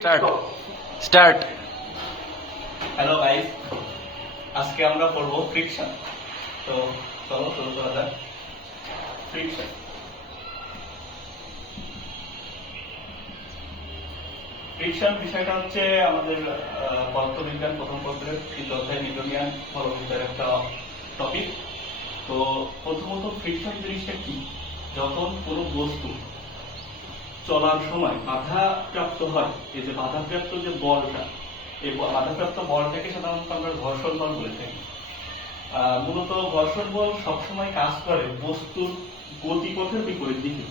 Start start hello guys, আজকে আমরা পড়ব ফ্রিকশন। তো চলো শুরু করা যাক। ফ্রিকশন ফ্রিকশন বিষয়টা হচ্ছে আমাদের পদার্থবিজ্ঞান প্রথম পত্রের তৃতীয় অধ্যায় নিউটনিয়ান বলবিদ্যার একটা টপিক। তো প্রথমত ফ্রিকশন জিনিসটা কি? যখন কোনো বস্তু চলার সময় বাধাপ্রাপ্ত হয়, এই যে বাধাপ্রাপ্ত যে বলটা, এই বাধাপ্রাপ্ত বলটাকে সাধারণত আমরা ঘর্ষণ বল বলে থাকি। মূলত ঘর্ষণ বল সবসময় কাজ করে বস্তুর গতিপথের বিপরীত দিকে।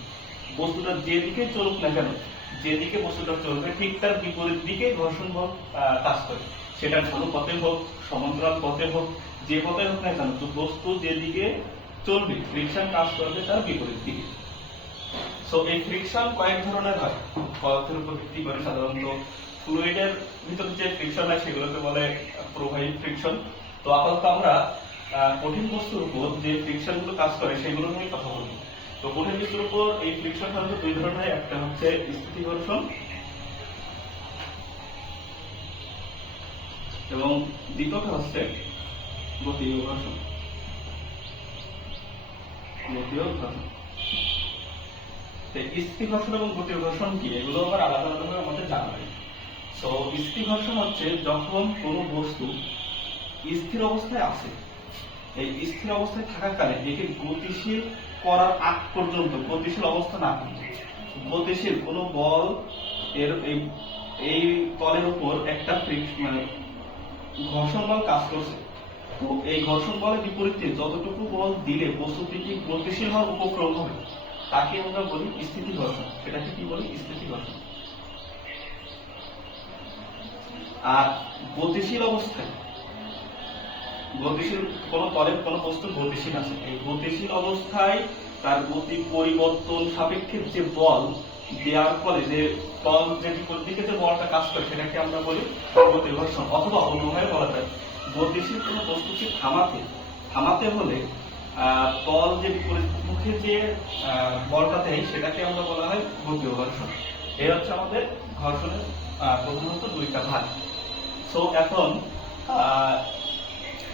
বস্তুটা যেদিকে চলুক না কেন, যেদিকে বস্তুটা চলবে ঠিক তার বিপরীত দিকে ঘর্ষণ বল কাজ করে। সেটা ঢালু পথে হোক, সমান্তরাল পথে হোক, যে পথে হোক না কেন, বস্তু যেদিকে চলবে ফ্রিকশন কাজ করবে তার বিপরীত দিকে। সো এই ফ্রিকশন কয়েক ধরনের হয় পদার্থের উপর ভিত্তি করে। সাধারণত ফ্লুইডের ভিতর যে ফ্রিকশন হয় সেগুলোকে বলে প্রবাহী ফ্রিকশন। তো আপাতত আমরা কঠিন বস্তুর উপর যে ফ্রিকশন গুলো কাজ করে সেগুলো নিয়ে কথা বলবো। তো কঠিন বস্তুর উপর এই ফ্রিকশন সাধারণত দুই ধরনের, একটা হচ্ছে স্থিতি ঘর্ষণ এবং দ্বিতীয়টা হচ্ছে গতীয় ঘর্ষণ। স্থিতি ঘর্ষণ এবং গতীয় ঘর্ষণ কি, এগুলো আবার আলাদা আলাদাভাবে আমাদের জানা হয়। তো স্থিতি ঘর্ষণ হচ্ছে যখন কোনো বস্তু স্থির অবস্থায় আছে, এই স্থির অবস্থায় থাকাকালে একে গতিশীল করার আগ পর্যন্ত গতিশীল অবস্থা না থাকে। গতিশীল কোনো বল এর এই তলের উপর একটা মানে ঘর্ষণ বল কাজ করছে। তো এই ঘর্ষণ বলের বিপরীতে যতটুকু বল দিলে বস্তুটিকে গতিশীল হওয়ার উপক্রম হবে তাকে আমরা বলি স্থিতি ঘর্ষণ। সেটাকে কি বলি? স্থিতি ঘর্ষণ। আর গতিশীল অবস্থায়, গতিশীল কোন তলে কোন বস্তু গতিশীল আছে, এই গতিশীল অবস্থায় তার গতি পরিবর্তন সাপেক্ষে যে বল দেওয়ার ফলে যে তল যে দিকে যে বলটা কাজ করে সেটাকে আমরা বলি গতীয় ঘর্ষণ। অথবা অন্যভাবে বলা যায় গতিশীল কোন বস্তুকে থামাতে হলে তল যে বিপরীত মুখে যে বলটা দেয় সেটাকে আমরা বলা হয় গতীয় ঘর্ষণ। এই হচ্ছে আমাদের ঘর্ষণের প্রধানত দুইটা ভাগ। সো এখন